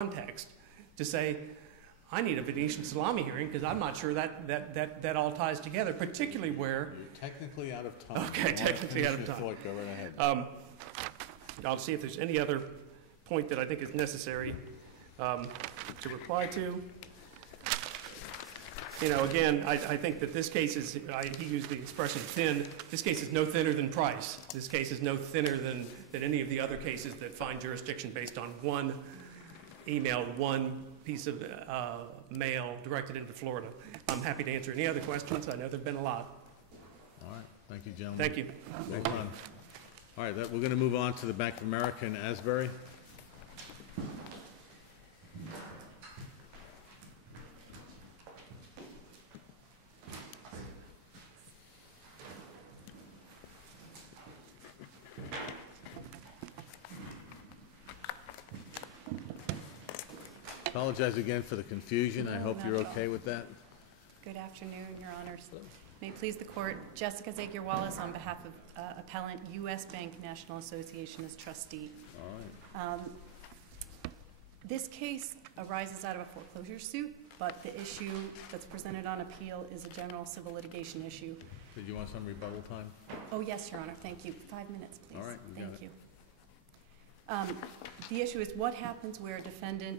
context to say, I need a Venetian salami hearing because I'm not sure that all ties together, particularly where... You're technically out of time. Okay, technically out of time. Thought, go right ahead. I'll see if there's any other point that I think is necessary to reply to. You know, again, I think that this case is, he used the expression thin. This case is no thinner than Price. This case is no thinner than any of the other cases that find jurisdiction based on one email, one piece of mail directed into Florida. I'm happy to answer any other questions. I know there have been a lot. All right. Thank you, gentlemen. Thank you. Well done. All right. We're going to move on to the Bank of America in Asbury. Apologize again for the confusion. I hope you're okay with that. Good afternoon, Your Honors. May it please the Court, Jessica Zagier-Wallace on behalf of Appellant, U.S. Bank National Association as trustee. All right. This case arises out of a foreclosure suit, but the issue that's presented on appeal is a general civil litigation issue. Did you want some rebuttal time? Oh, yes, Your Honor. Thank you. 5 minutes, please. All right. Thank you. The issue is what happens where a defendant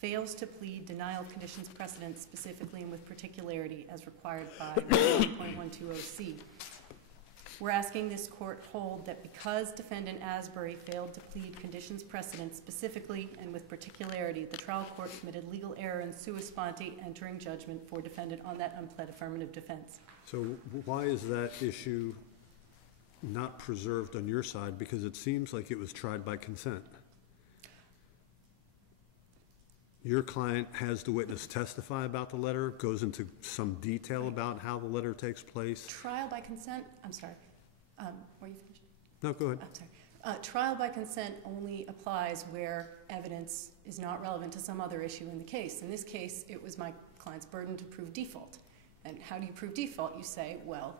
fails to plead denial of conditions precedent specifically and with particularity as required by 1.120C. We're asking this court hold that because defendant Asbury failed to plead conditions precedent specifically and with particularity, the trial court committed legal error in sua sponte entering judgment for defendant on that unpled affirmative defense. So why is that issue not preserved on your side? Because it seems like it was tried by consent. Your client has the witness testify about the letter, goes into some detail about how the letter takes place. Trial by consent, I'm sorry, were you finished? No, go ahead. I'm sorry. Trial by consent only applies where evidence is not relevant to some other issue in the case. In this case, it was my client's burden to prove default. And how do you prove default? You say, well,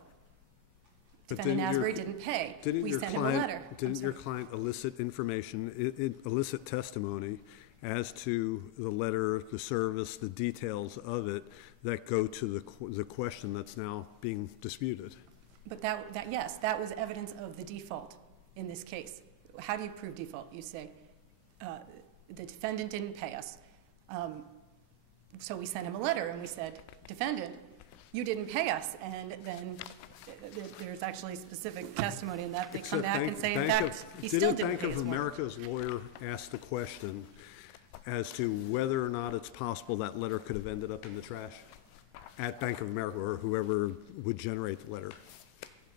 defendant Asbury didn't pay. We sent him a letter. Didn't your client elicit information, elicit testimony as to the letter, the service, the details of it that go to the question that's now being disputed? But yes, that was evidence of the default in this case. How do you prove default? You say, the defendant didn't pay us. So we sent him a letter and we said, defendant, you didn't pay us. And then there's actually specific testimony in that. They come back and say, in fact, he still didn't pay us. Didn't Bank of America's lawyer ask the question as to whether or not it's possible that letter could have ended up in the trash at Bank of America or whoever would generate the letter?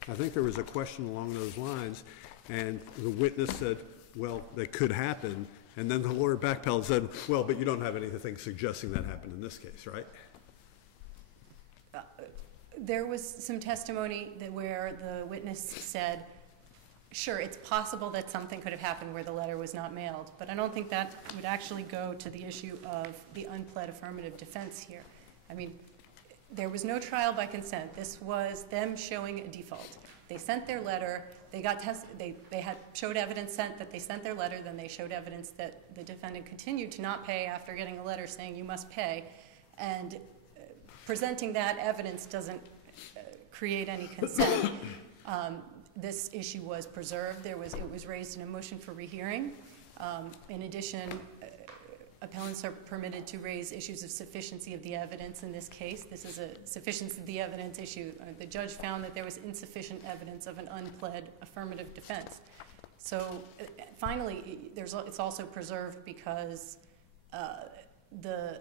I think there was a question along those lines, and the witness said, well, that could happen, and then the lawyer backpedaled and said, well, but you don't have anything suggesting that happened in this case, right? There was some testimony where the witness said, sure, it's possible that something could have happened where the letter was not mailed, but I don't think that would actually go to the issue of the unpled affirmative defense here. I mean, there was no trial by consent. This was them showing a default. They sent their letter. They got they had showed evidence sent that they sent their letter. Then they showed evidence that the defendant continued to not pay after getting a letter saying you must pay, and presenting that evidence doesn't create any consent. This issue was preserved. It was raised in a motion for rehearing. In addition, appellants are permitted to raise issues of sufficiency of the evidence in this case. This is a sufficiency of the evidence issue. The judge found that there was insufficient evidence of an unpled affirmative defense. So finally, it's also preserved because the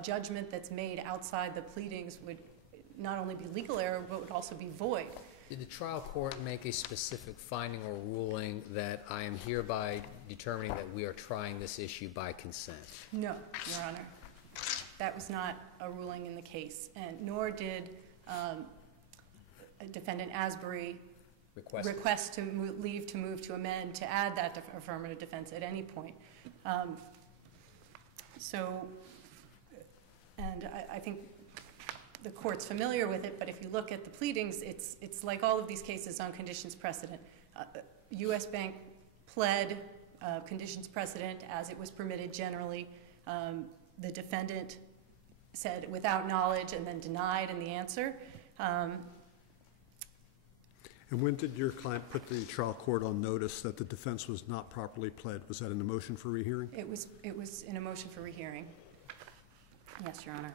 judgment that's made outside the pleadings would not only be legal error, but would also be void. Did the trial court make a specific finding or ruling that I am hereby determining that we are trying this issue by consent? No, Your Honor. That was not a ruling in the case, and nor did defendant Asbury request to leave to move to amend to add that affirmative defense at any point. And I think the court's familiar with it, but if you look at the pleadings, it's like all of these cases on conditions precedent. U.S. Bank pled conditions precedent as it was permitted generally. The defendant said without knowledge and then denied in the answer. And when did your client put the trial court on notice that the defense was not properly pled? Was that in the motion for rehearing? It was in a motion for rehearing. Yes, Your Honor.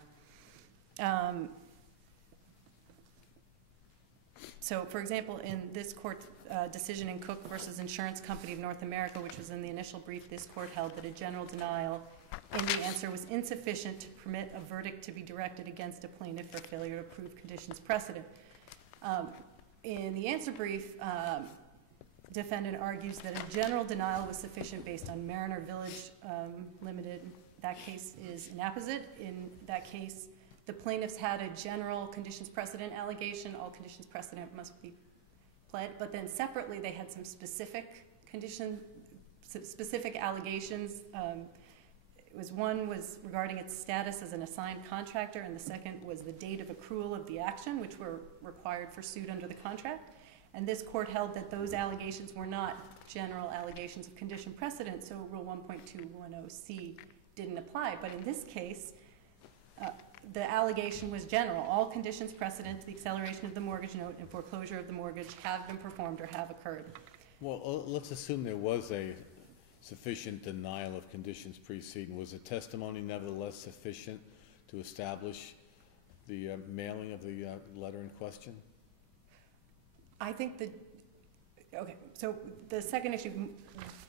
So, for example, in this court's decision in Cook versus Insurance Company of North America, which was in the initial brief, this court held that a general denial in the answer was insufficient to permit a verdict to be directed against a plaintiff for failure to prove conditions precedent. In the answer brief, defendant argues that a general denial was sufficient based on Mariner Village Limited. That case is inapposite. In that case, the plaintiffs had a general conditions precedent allegation. All conditions precedent must be pled. But then separately, they had some specific allegations. One was regarding its status as an assigned contractor, and the second was the date of accrual of the action, which were required for suit under the contract. And this court held that those allegations were not general allegations of condition precedent, so Rule 1.210C didn't apply. But in this case, the allegation was general. All conditions precedent to the acceleration of the mortgage note and foreclosure of the mortgage have been performed or have occurred. Well, let's assume there was a sufficient denial of conditions preceding. Was the testimony nevertheless sufficient to establish the mailing of the letter in question? I think that, okay, so the second issue,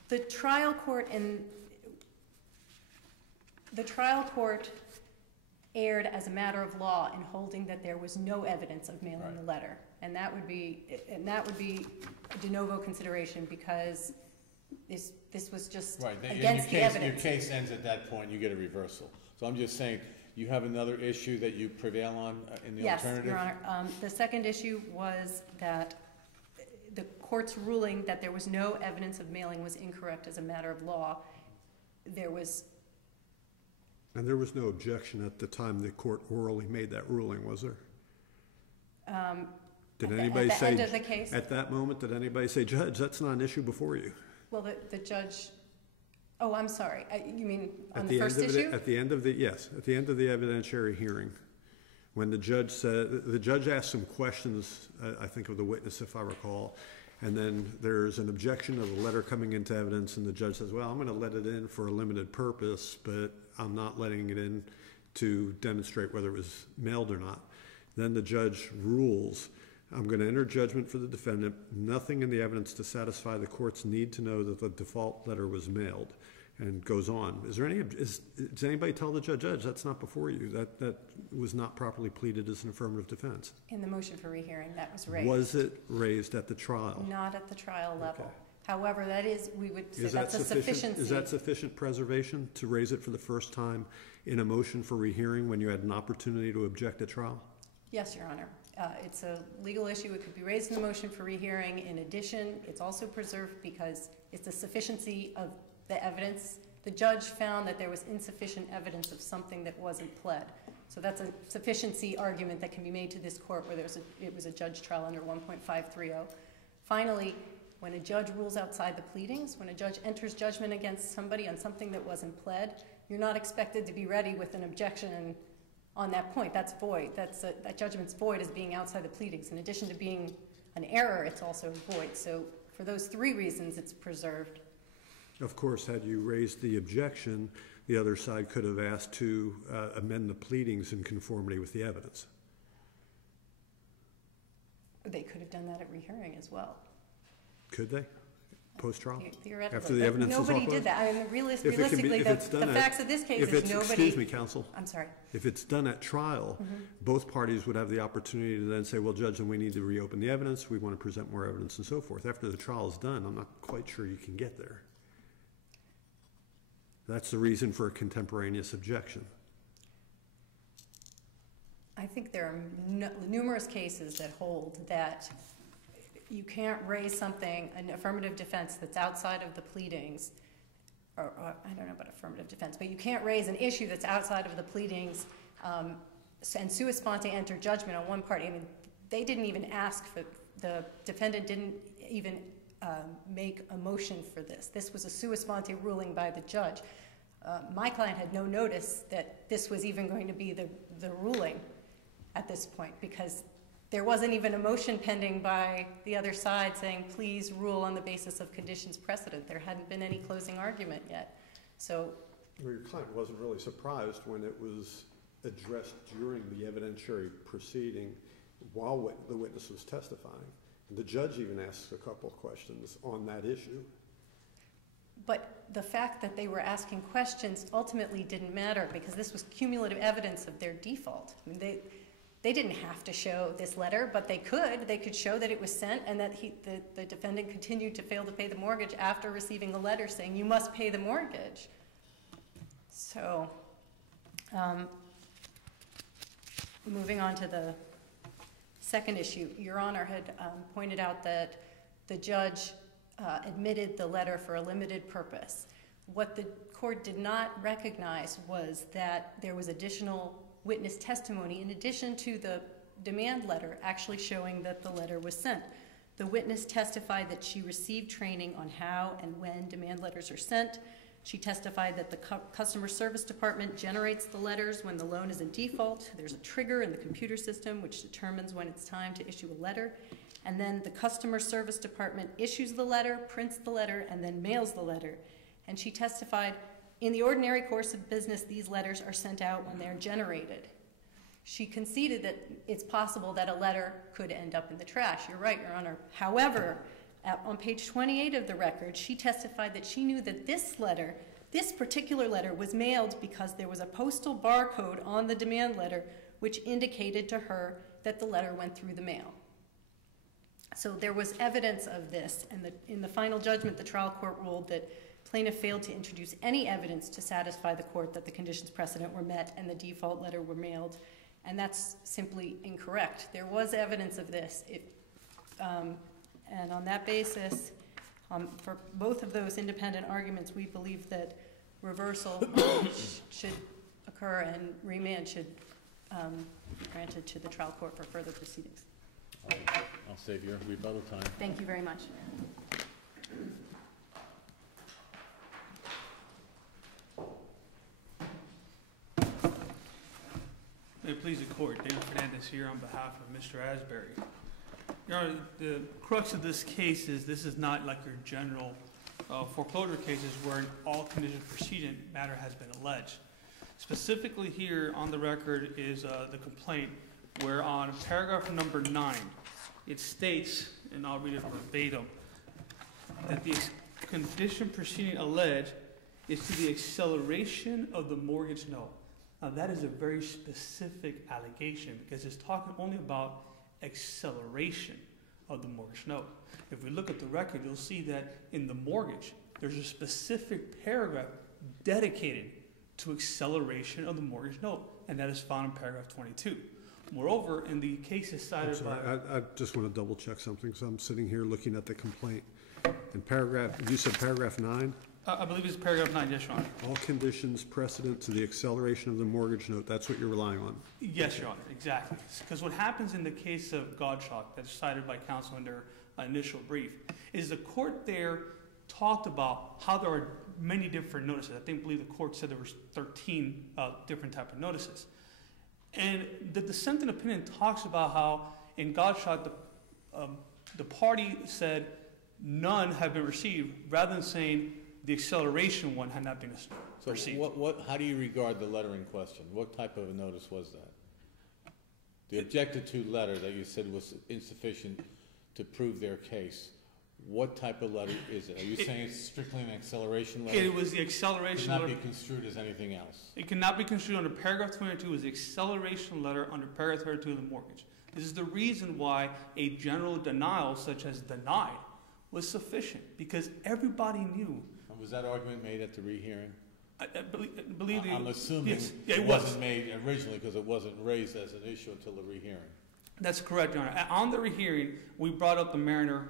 the trial court erred as a matter of law in holding that there was no evidence of mailing the letter. And that would be a de novo consideration because this was just against the evidence. Your case ends at that point, you get a reversal. So I'm just saying, you have another issue that you prevail on in the alternative? Yes, Your Honor. The second issue was that the court's ruling that there was no evidence of mailing was incorrect as a matter of law. And there was no objection at the time the court orally made that ruling, was there? Did anybody say, end of the case? At that moment, did anybody say, Judge, that's not an issue before you? Well, the judge, oh, I'm sorry. You mean on the first issue? At the end of the evidentiary hearing, when the judge asked some questions, I think of the witness, if I recall, and then there's an objection of the letter coming into evidence, and the judge says, well, I'm going to let it in for a limited purpose, but I'm not letting it in to demonstrate whether it was mailed or not. Then the judge rules, I'm going to enter judgment for the defendant, nothing in the evidence to satisfy the court's need to know that the default letter was mailed, and goes on. Does anybody tell the judge, that's not before you, that was not properly pleaded as an affirmative defense? In the motion for rehearing, that was raised. Was it raised at the trial? Not at the trial level. Okay. However, that is, we would say that's a sufficiency. Is that sufficient preservation to raise it for the first time in a motion for rehearing when you had an opportunity to object at trial? Yes, Your Honor. It's a legal issue. It could be raised in the motion for rehearing. In addition, it's also preserved because it's a sufficiency of the evidence. The judge found that there was insufficient evidence of something that wasn't pled. So that's a sufficiency argument that can be made to this court where it was a judge trial under 1.530. Finally, when a judge rules outside the pleadings, when a judge enters judgment against somebody on something that wasn't pled, you're not expected to be ready with an objection on that point. That's void. That judgment's void as being outside the pleadings. In addition to being an error, it's also void. So for those three reasons, it's preserved. Of course, had you raised the objection, the other side could have asked to amend the pleadings in conformity with the evidence. They could have done that at rehearing as well. Could they? Post-trial? Theoretically. After the evidence is all nobody closed? did that. I mean, realistically, the facts of this case is nobody... Excuse me, counsel. I'm sorry. If it's done at trial, both parties would have the opportunity to then say, well, Judge, then we need to reopen the evidence, we want to present more evidence and so forth. After the trial is done, I'm not quite sure you can get there. That's the reason for a contemporaneous objection. I think there are numerous cases that hold that you can't raise something, an affirmative defense that's outside of the pleadings, or I don't know about affirmative defense, but you can't raise an issue that's outside of the pleadings and sua sponte enter judgment on one party. I mean, they didn't even ask for, the defendant didn't even make a motion for this. This was a sua sponte ruling by the judge. My client had no notice that this was even going to be the ruling at this point, because there wasn't even a motion pending by the other side saying, please rule on the basis of conditions precedent. There hadn't been any closing argument yet. So, well, your client wasn't really surprised when it was addressed during the evidentiary proceeding while the witness was testifying. And the judge even asked a couple of questions on that issue. but the fact that they were asking questions ultimately didn't matter, because this was cumulative evidence of their default. I mean, they didn't have to show this letter, but they could. They could show that it was sent and that the defendant continued to fail to pay the mortgage after receiving a letter saying, you must pay the mortgage. So, moving on to the second issue, Your Honor had pointed out that the judge admitted the letter for a limited purpose. What the court did not recognize was that there was additional witness testimony in addition to the demand letter actually showing that the letter was sent. The witness testified that she received training on how and when demand letters are sent. She testified that the customer service department generates the letters when the loan is in default. There's a trigger in the computer system which determines when it's time to issue a letter. And then the customer service department issues the letter, prints the letter, and then mails the letter. And she testified, in the ordinary course of business, these letters are sent out when they're generated. She conceded that it's possible that a letter could end up in the trash. You're right, Your Honor. However, on page 28 of the record, she testified that she knew that this letter, this particular letter, was mailed because there was a postal barcode on the demand letter which indicated to her that the letter went through the mail. So there was evidence of this, and in the final judgment, the trial court ruled that plaintiff failed to introduce any evidence to satisfy the court that the conditions precedent were met and the default letter were mailed, and that's simply incorrect. There was evidence of this, and on that basis, for both of those independent arguments, we believe that reversal should occur and remand should be granted to the trial court for further proceedings. I'll save your rebuttal time. Thank you very much. May it please the court, Dan Fernandez here on behalf of Mr. Asbury. Your Honor, the crux of this case is this is not like your general foreclosure cases where all conditions precedent matter has been alleged. Specifically here on the record is the complaint where on paragraph number 9, it states, and I'll read it verbatim, that the condition preceding alleged is to the acceleration of the mortgage note. Now that is a very specific allegation because it's talking only about acceleration of the mortgage note. If we look at the record, you'll see that in the mortgage, there's a specific paragraph dedicated to acceleration of the mortgage note, and that is found in paragraph 22. Moreover, in the cases cited by... I just want to double check something. So I'm sitting here looking at the complaint. In paragraph, you said paragraph 9? I believe it's paragraph 9, yes, Your Honor. All conditions precedent to the acceleration of the mortgage note. That's what you're relying on? Yes, Your Honor, exactly. Because what happens in the case of Godshock that's cited by counsel in their initial brief is the court there talked about how there are many different notices. I believe the court said there were 13 different type of notices. And the dissenting opinion talks about how in Godshock the party said none have been received rather than saying the acceleration one had not been received. So how do you regard the letter in question? What type of a notice was that? The objected to letter that you said was insufficient to prove their case. What type of letter is it? Are you saying it's strictly an acceleration letter? It was the acceleration letter. It cannot be construed as anything else. It cannot be construed under paragraph 22 as the acceleration letter under paragraph 32 of the mortgage. This is the reason why a general denial such as denied was sufficient, because everybody knew. And was that argument made at the rehearing? I believe I'm assuming yes, it wasn't made originally because it wasn't raised as an issue until the rehearing. That's correct, Your Honor. On the rehearing, we brought up the Mariner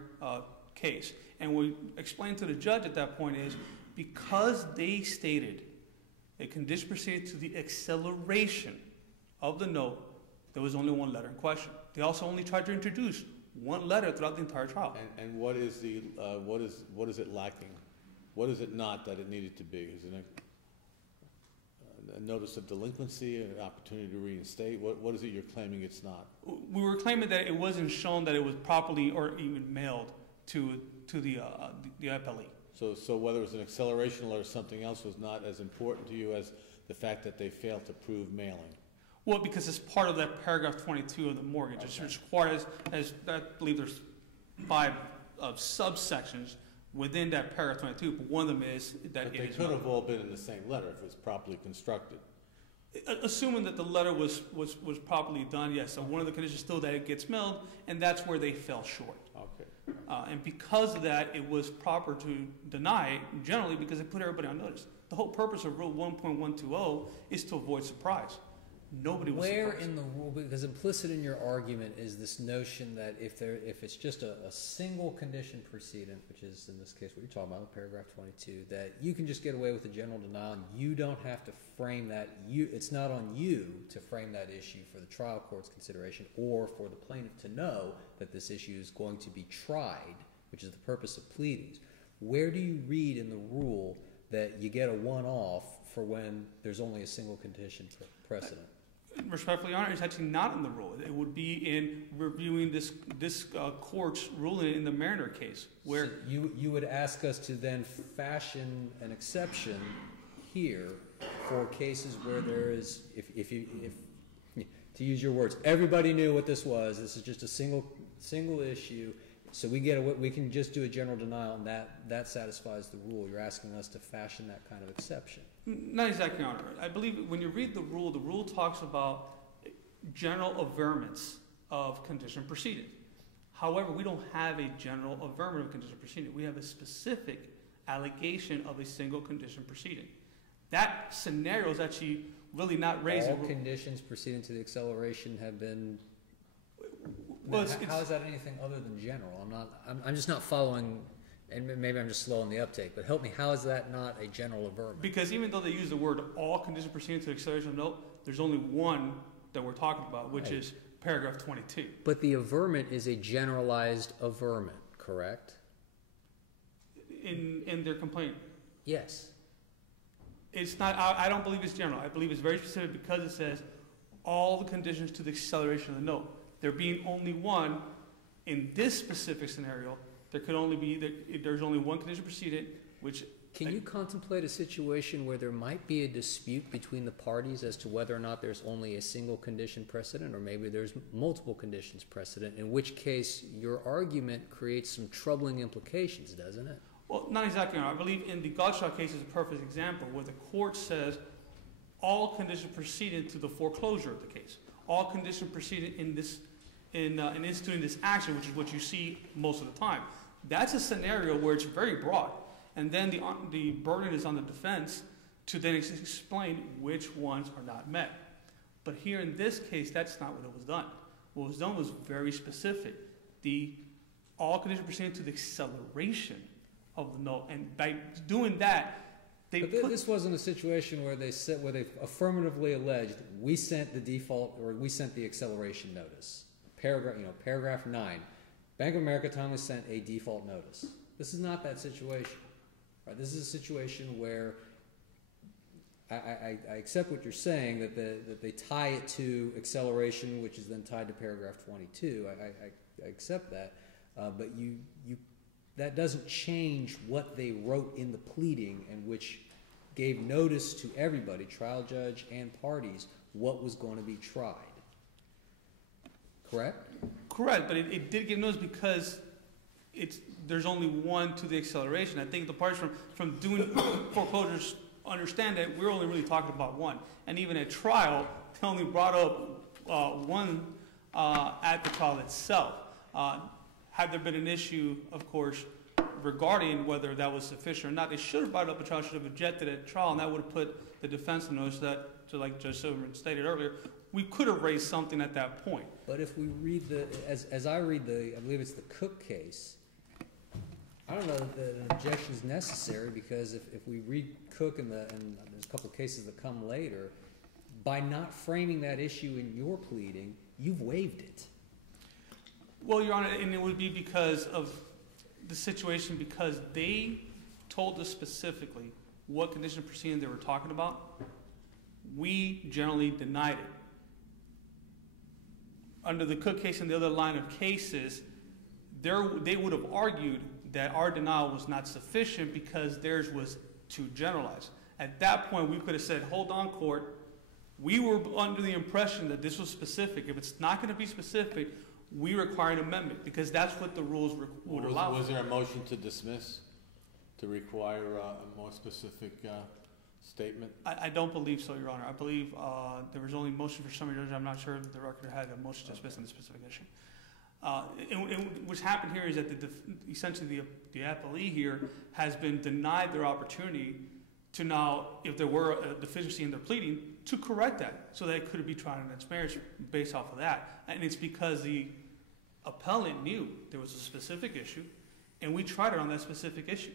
case. And we explained to the judge at that point is because they stated a condition proceeded to the acceleration of the note, there was only one letter in question. They also only tried to introduce one letter throughout the entire trial. And what is the, what is it lacking? What is it not that it needed to be? Is it a notice of delinquency, an opportunity to reinstate? What is it you're claiming it's not? We were claiming that it wasn't shown that it was properly or even mailed to the appellee. So whether it was an acceleration letter or something else was not as important to you as the fact that they failed to prove mailing? Well, because it's part of that paragraph 22 of the mortgage. Okay. It's required as I believe there's 5 subsections within that paragraph 22, but one of them is that But it they is could not. have all been in the same letter if it was properly constructed. Assuming that the letter was properly done, yes. So one of the conditions still that it gets mailed, and that's where they fell short. Okay. And because of that, it was proper to deny it, generally because it put everybody on notice. The whole purpose of Rule 1.120 is to avoid surprise. Nobody was Where surprised. in the rule, because implicit in your argument is this notion that if it's just a single condition precedent, which is in this case what you're talking about, paragraph 22, that you can just get away with a general denial and you don't have to frame that, it's not on you to frame that issue for the trial court's consideration or for the plaintiff to know that this issue is going to be tried, which is the purpose of pleadings. Where do you read in the rule that you get a one-off for when there's only a single condition precedent? Respectfully, Your Honor, it's actually not in the rule. It would be in reviewing this court's ruling in the Mariner case, where So you would ask us to then fashion an exception here for cases where there is, if to use your words, everybody knew what this was. This is just a single issue. So we can just do a general denial, and that satisfies the rule. You're asking us to fashion that kind of exception. not exactly, Your Honor. I believe when you read the rule talks about general averments of condition precedent. However, we don't have a general averment of condition precedent. We have a specific allegation of a single condition precedent. That scenario is actually really not raised. All conditions preceding to the acceleration have been. Well, how is that anything other than general? I'm just not following, and maybe I'm just slow on the uptake. But help me. How is that not a general averment? Because even though they use the word all conditions preceding to the acceleration of note, there's only one that we're talking about, which is paragraph 22. But the averment is a generalized averment, correct? In their complaint, Yes. it's not. I don't believe it's general. I believe it's very specific because it says all the conditions to the acceleration of the note. There being only one in this specific scenario, there's only one condition precedent, which. Can you contemplate a situation where there might be a dispute between the parties as to whether or not there's only a single condition precedent, or maybe there's multiple conditions precedent, in which case your argument creates some troubling implications, doesn't it? Well, not exactly. I believe in the Gottschalk case is a perfect example where the court says all conditions precedent to the foreclosure of the case. All conditions precedent in instituting this action, which is what you see most of the time. That's a scenario where it's very broad. And then the burden is on the defense to then explain which ones are not met. But here in this case, that's not what was done. What was done was very specific. All conditions precedent to the acceleration of the note. And by doing that, this wasn't a situation where they affirmatively alleged we sent the default or we sent the acceleration notice. Paragraph 9. Bank of America timely sent a default notice. This is not that situation. Right? This is a situation where I accept what you're saying, that they tie it to acceleration, which is then tied to paragraph 22. I accept that, but that doesn't change what they wrote in the pleading, and which gave notice to everybody, trial judge and parties, what was going to be tried. Correct? Correct, but it did give notice because there's only one to the acceleration. I think the parties from doing foreclosures understand that we're only really talking about one. And even at trial, they only brought up one at the trial itself. Had there been an issue, of course, regarding whether that was sufficient or not, they should have brought it up at trial, should have objected at trial, and that would have put the defense in notice that, like Judge Silverman stated earlier, we could have raised something at that point. But if we read as I read I believe it's the Cook case, I don't know that an objection is necessary, because if we read Cook and there's a couple of cases that come later, by not framing that issue in your pleading, you've waived it. Well, Your Honor, and it would be because of the situation, because they told us specifically what condition of proceeding they were talking about. We generally denied it. Under the Cook case and the other line of cases, they would have argued that our denial was not sufficient because theirs was too generalized. At that point, we could have said, hold on, court. We were under the impression that this was specific. If it's not going to be specific, we require an amendment because that's what the rules would allow. Was there a motion to dismiss to require a more specific statement? I don't believe so, Your Honor. I believe there was only motion for summary judgment. I'm not sure if the record had a motion to dismiss on the specific issue. And what's happened here is that essentially the appellee here has been denied their opportunity to now, if there were a deficiency in their pleading, to correct that so that it could be tried on its merits based off of that. And it's because the appellant knew there was a specific issue, and we tried it on that specific issue.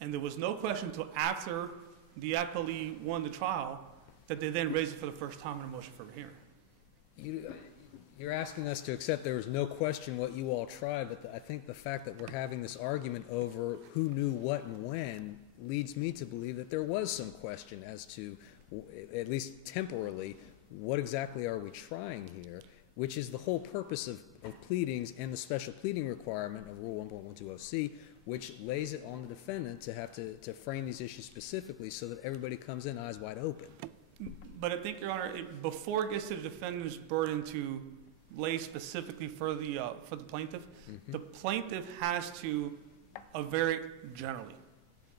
And there was no question until after the appellee won the trial that they then raised it for the first time in a motion for rehearing. You're asking us to accept there was no question what you all tried, but I think the fact that we're having this argument over who knew what and when leads me to believe that there was some question as to, at least temporarily, what exactly are we trying here, which is the whole purpose of pleadings and the special pleading requirement of Rule 1.120C, which lays it on the defendant to have to frame these issues specifically so that everybody comes in eyes wide open. But I think, Your Honor, before it gets to the defendant's burden to lay specifically for the plaintiff, the plaintiff has to vary generally.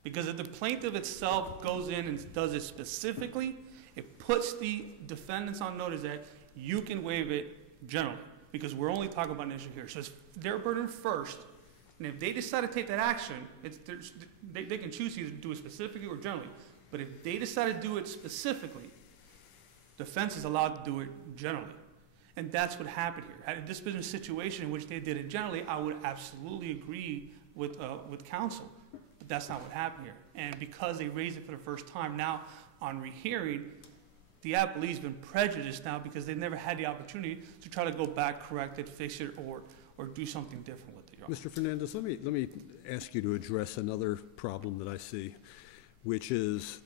Because if the plaintiff itself goes in and does it specifically, it puts the defendants on notice that you can waive it generally. Because we're only talking about an issue here. So it's their burden first. And if they decide to take that action, they can choose to either do it specifically or generally. But if they decide to do it specifically, defense is allowed to do it generally. And that's what happened here. In this business situation in which they did it generally, I would absolutely agree with counsel. But that's not what happened here. And because they raised it for the first time, now on rehearing, the appellee's been prejudiced now because they never had the opportunity to try to go back, correct it, fix it, or do something different with it. Mr. Fernandez, let me ask you to address another problem that I see, which is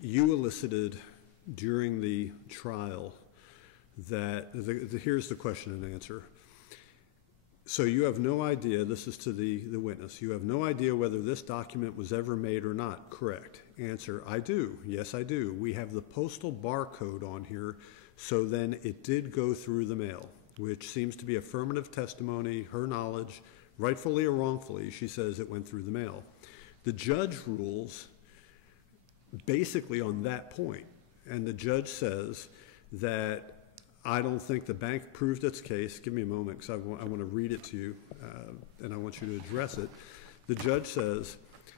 you elicited during the trial that, here's the question and answer. So you have no idea, this is to the witness, you have no idea whether this document was ever made or not, correct? Answer, I do. Yes, I do. We have the postal barcode on here, so then it did go through the mail, which seems to be affirmative testimony, her knowledge, rightfully or wrongfully, she says it went through the mail. The judge rules basically on that point, and the judge says that I don't think the bank proved its case. Give me a moment because I want to read it to you, and I want you to address it. The judge says,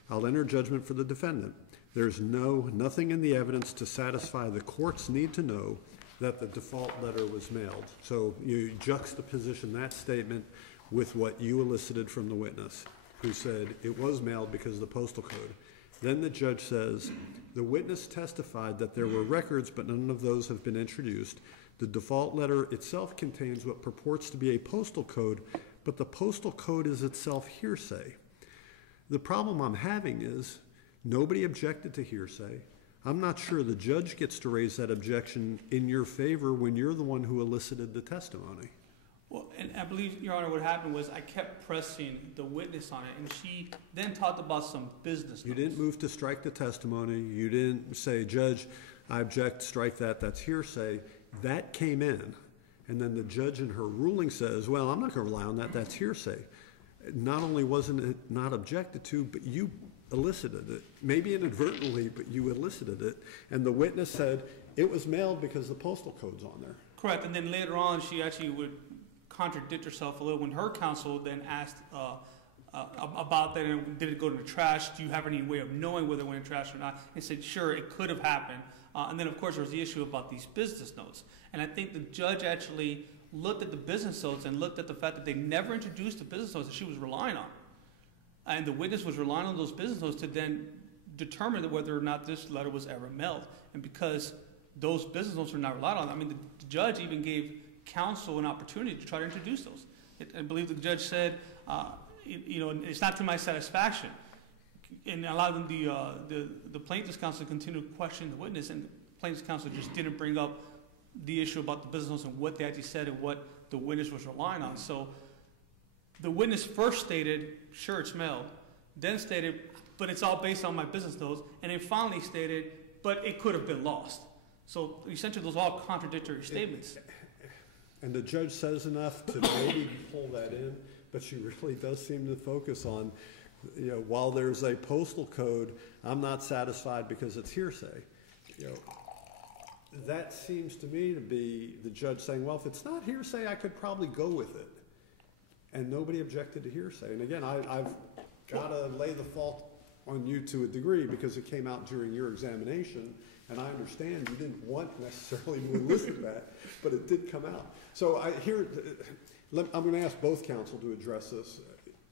I'll enter judgment for the defendant. There's nothing in the evidence to satisfy the court's need to know that the default letter was mailed. So you juxtaposition that statement with what you elicited from the witness, who said it was mailed because of the postal code. Then the judge says, the witness testified that there were records, but none of those have been introduced. The default letter itself contains what purports to be a postal code, but the postal code is itself hearsay. The problem I'm having is nobody objected to hearsay. I'm not sure the judge gets to raise that objection in your favor when you're the one who elicited the testimony. Well, and I believe, Your Honor, what happened was I kept pressing the witness on it, and she then talked about some business notes. You didn't move to strike the testimony. You didn't say, Judge, I object, strike that, that's hearsay. That came in, and then the judge in her ruling says, well, I'm not going to rely on that, that's hearsay. Not only wasn't it not objected to, but you elicited it. Maybe inadvertently, but you elicited it. And the witness said it was mailed because the postal code's on there. Correct, and then later on she actually would contradict herself a little when her counsel then asked about that, and did it go to the trash? Do you have any way of knowing whether it went in trash or not? And said, sure, it could have happened. And then, of course, there was the issue about these business notes. And I think the judge actually looked at the business notes and looked at the fact that they never introduced the business notes that she was relying on. And the witness was relying on those business notes to then determine whether or not this letter was ever mailed. And because those business notes were not relied on, I mean, the judge even gave counsel an opportunity to try to introduce those. I believe the judge said, it's not to my satisfaction. And allowing the plaintiff's counsel to continue to question the witness, and the plaintiff's counsel just didn't bring up the issue about the business notes and what they actually said and what the witness was relying on. So the witness first stated, sure, it's mailed, then stated, but it's all based on my business notes, and then finally stated, but it could have been lost. So essentially, those are all contradictory statements. And the judge says enough to maybe pull that in, but she really does seem to focus on, while there's a postal code, I'm not satisfied because it's hearsay. That seems to me to be the judge saying, well, if it's not hearsay, I could probably go with it. And nobody objected to hearsay. And again, I've got to lay the fault on you to a degree because it came out during your examination, and I understand you didn't want necessarily to elicit that, but it did come out. So I'm going to ask both counsel to address this.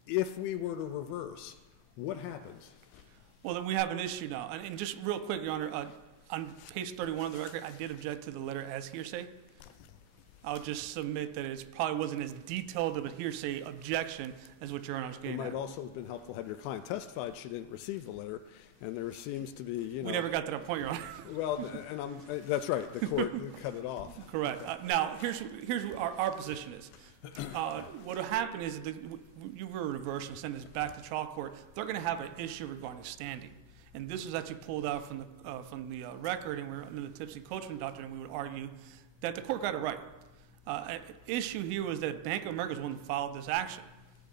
If we were to reverse, what happens? Well, then we have an issue now. And just real quick, Your Honor, on page 31 of the record, I did object to the letter as hearsay. I'll just submit that it probably wasn't as detailed of a hearsay objection as what Your Honor's getting at. It might also have been helpful had your client testified she didn't receive the letter, and there seems to be, We never got to that point, Your Honor. Well, and that's right, the court cut it off. Correct. Now, here's what our position is. What will happen is that you were reversed and send this back to trial court. They're going to have an issue regarding standing. And this was actually pulled out from the record, and we're under the tipsy coachman doctrine, and we would argue that the court got it right. An issue here was that Bank of America is the one that filed this action.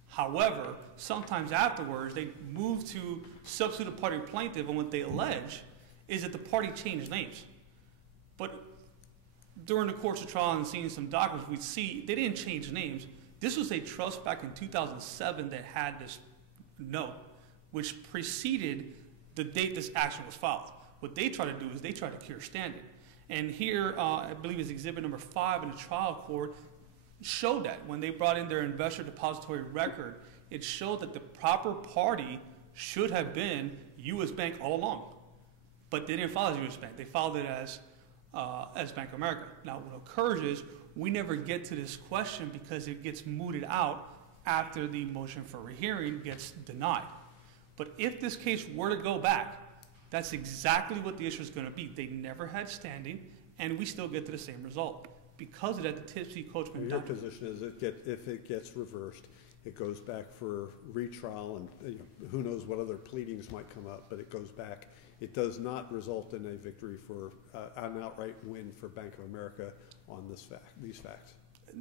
However, sometimes afterwards, they move to substitute party plaintiff, and what they allege is that the party changed names. But during the course of trial and seeing some documents, we'd see they didn't change names. This was a trust back in 2007 that had this note, which preceded the date this action was filed. What they try to do is they try to cure standing. And here, I believe it's exhibit number 5 in the trial court, showed that when they brought in their investor depository record, it showed that the proper party should have been U.S. Bank all along. But they didn't file as U.S. Bank. They filed it as Bank of America. Now, what occurs is we never get to this question because it gets mooted out after the motion for rehearing gets denied. But if this case were to go back, that's exactly what the issue is going to be. They never had standing, and we still get to the same result. Because of that, the tipsy coachman doctrine. Your position is if it gets reversed, it goes back for retrial, and who knows what other pleadings might come up, but it goes back. It does not result in a victory for an outright win for Bank of America on these facts.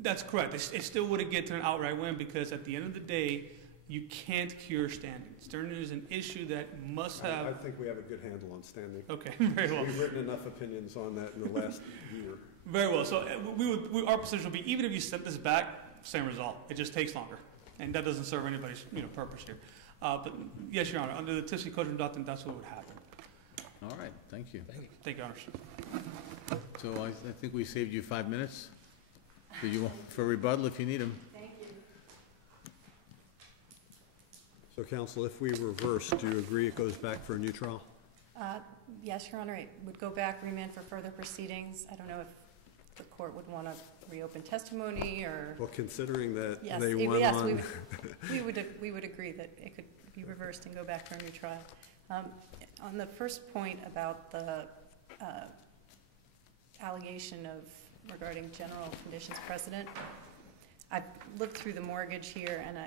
That's correct. It still wouldn't get to an outright win because at the end of the day, you can't cure standing. Standing is an issue that must have... I think we have a good handle on standing. Okay, very well. We've written enough opinions on that in the last year. Very well. So our position will be, even if you sent this back, same result. It just takes longer. And that doesn't serve anybody's purpose here. But yes, Your Honor, under the tipsy coachman doctrine, that's what would happen. All right, thank you. Thank you, Your Honor. So I think we saved you 5 minutes. Do you want for rebuttal if you need them? Thank you. So, counsel, if we reverse, do you agree it goes back for a new trial? Yes, Your Honor, it would go back, remand for further proceedings. I don't know if the court would want to reopen testimony or... Well, considering that yes, they went yes, on... we would agree that it could be reversed and go back for a new trial. On the first point about the allegation regarding general conditions precedent, I've looked through the mortgage here, and